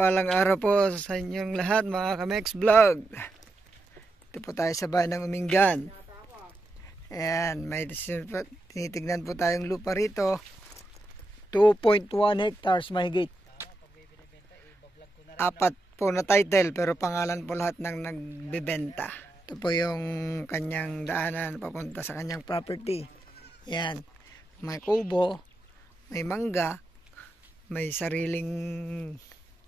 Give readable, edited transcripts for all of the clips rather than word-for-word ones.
Mapagpalang araw po sa inyong lahat mga Kamex Vlog. Dito po tayo sa bayan ng Umingan. Ayan, may tinitignan po tayong lupa rito. 2.1 hectares mahigit. Apat po na title pero pangalan po lahat ng nagbebenta. Ito po yung kanyang daanan papunta sa kanyang property. Ayan, may kubo, may mangga, may sariling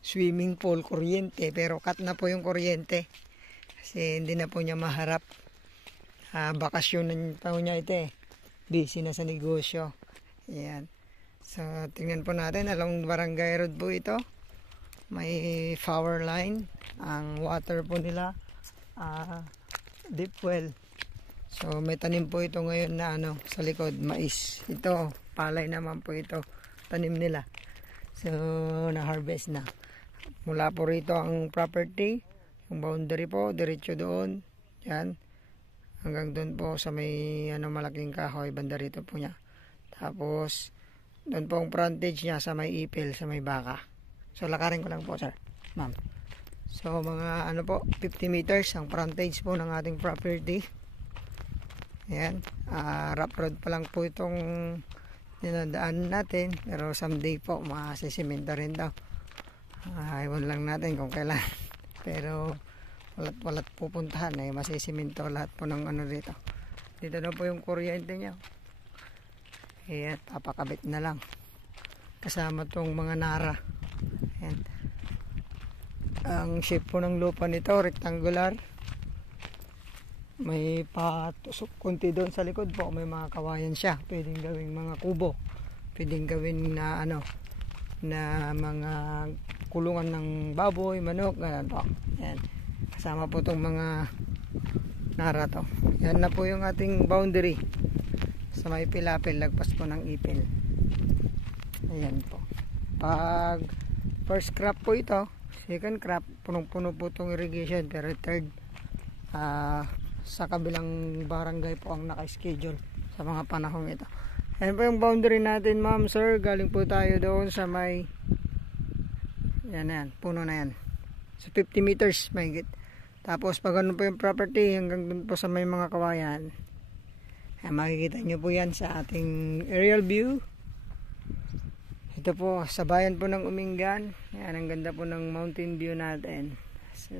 swimming pool, kuryente, pero cut na po yung kuryente kasi hindi na po niya maharap. Bakasyon pa niya ito busy na sa negosyo. Ayan. So tingnan po natin, along Barangay Road po ito, may power line. Ang water po nila deep well. So may tanim po ito ngayon na sa likod, mais. Ito palay naman po ito, tanim nila. So na-harvest na. Mula po rito ang property, yung boundary po, diretso doon. Yan. Hanggang doon po sa may malaking kahoy, banda rito po niya. Tapos, doon po ang frontage niya sa may ipil, sa may baka. So, lakarin ko lang po, sir. Ma'am. So, mga 50 meters ang frontage po ng ating property. Yan. Rough road pa lang po itong dinadaan natin. Pero someday po, masisiminta rin daw. Iwan lang natin kung kailan. Pero walat pupuntahan masisiminto lahat po ng dito. Dito na po yung kuryente niya. Ayan, papakabit na lang kasama tong mga nara. Ayan. Ang shape po ng lupa nito rectangular, may patusok kunti doon sa likod po, may mga kawayan siya, pwedeng gawing mga kubo, pwedeng gawin na na mga kulungan ng baboy, manok, ganun po. Yan. Kasama po itong mga nara to. Yan na po yung ating boundary. Sa may pilapil, lagpas po ng ipil. Ayan po. Pag first crop po ito, second crop, punong-puno po itong irrigation. Pero third, sa kabilang barangay po ang naka-schedule sa mga panahong ito. Ayan po yung boundary natin, ma'am, sir. Galing po tayo doon sa may yan, puno na yan. So 50 meters mahigit. Tapos pag ano po yung property hanggang doon po sa may mga kawayan. Ayan, makikita nyo po yan sa ating aerial view. Ito po sa bayan po ng Umingan. Yan, ang ganda po ng mountain view natin. So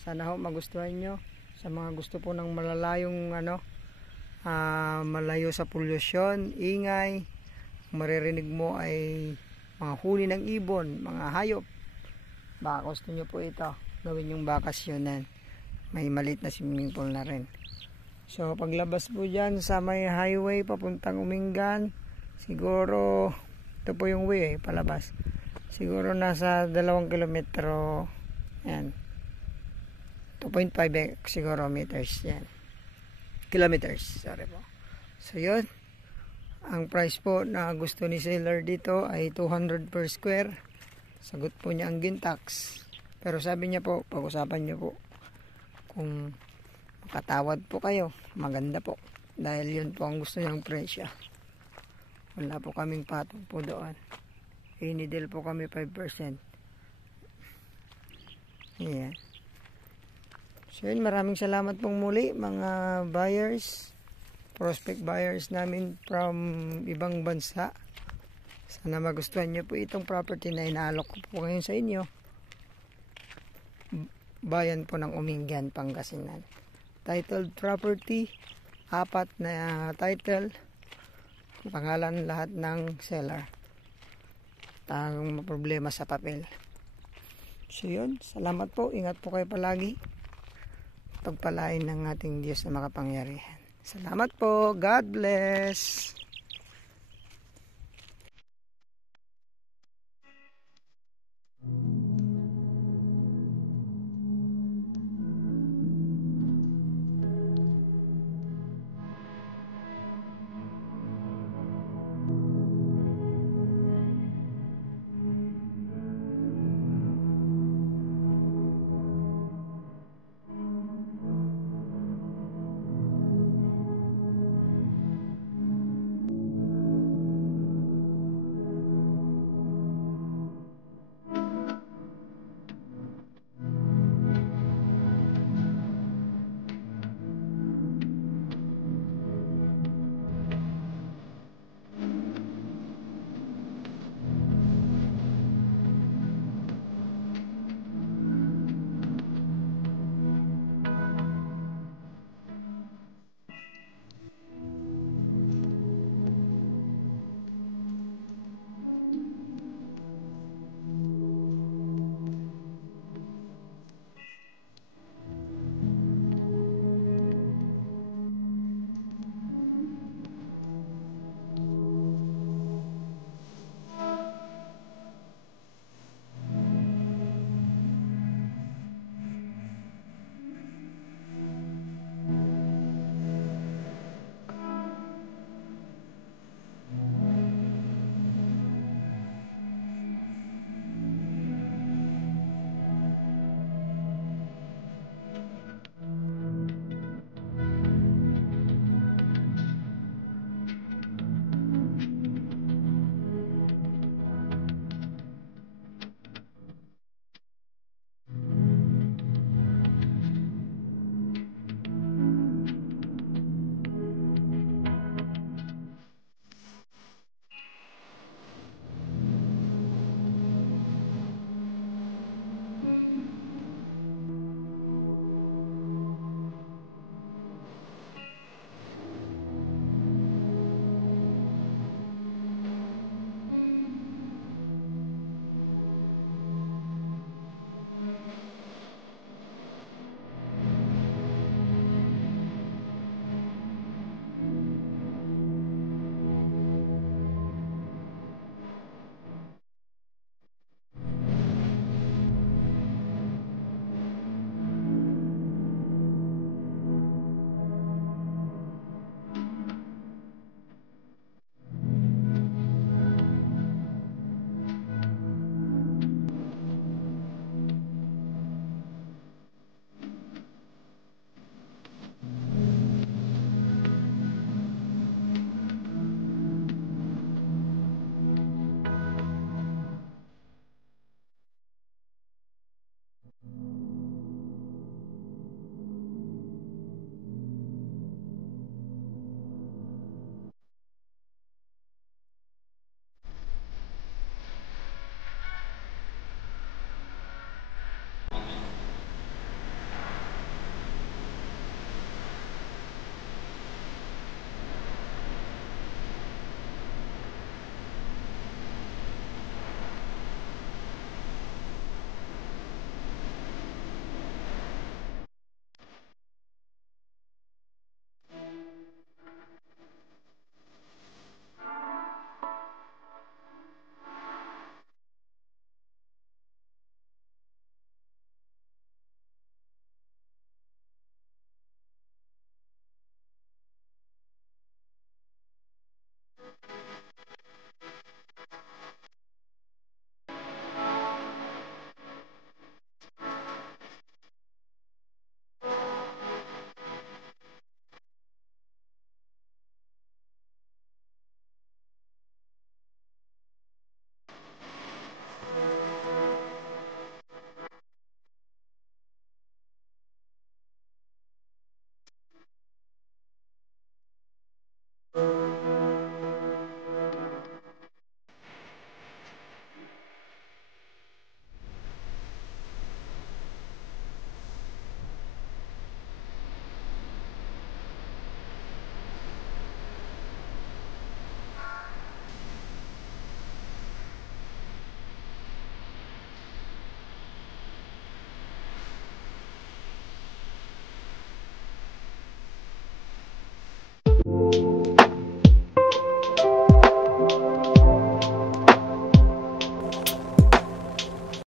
sana ho magustuhan nyo. Sa mga gusto po ng malalayong malayo sa polusyon, ingay, maririnig mo ay mga huli ng ibon, mga hayop. Baka gusto nyo po ito gawin yung bakasyonan. May maliit na swimming pool na rin. So paglabas po dyan sa may highway papuntang Umingan, siguro ito po yung way palabas, siguro nasa 2 kilometro yan, 2.5 siguro meters yan, kilometers, sorry po. So yun, ang price po na gusto ni seller dito ay 200 per square. Sagot po niya ang gintax. Pero sabi niya po, pag-usapan niyo po kung makatawad po kayo, maganda po. Dahil yun po ang gusto niyang presyo. Wala po kaming patong po doon. Inidil po kami 5%. Ayan. So yun, maraming salamat pong muli mga buyers, prospect buyers namin from ibang bansa. Sana magustuhan nyo po itong property na inaalok ko po ngayon sa inyo. Bayan po ng Umingan, Pangasinan. Titled property, 4 na title, pangalan lahat ng seller. Tanging problema sa papel. So yun, salamat po, ingat po kayo palagi. Pagpalain ng ating Diyos na makapangyarihan. Salamat po. God bless.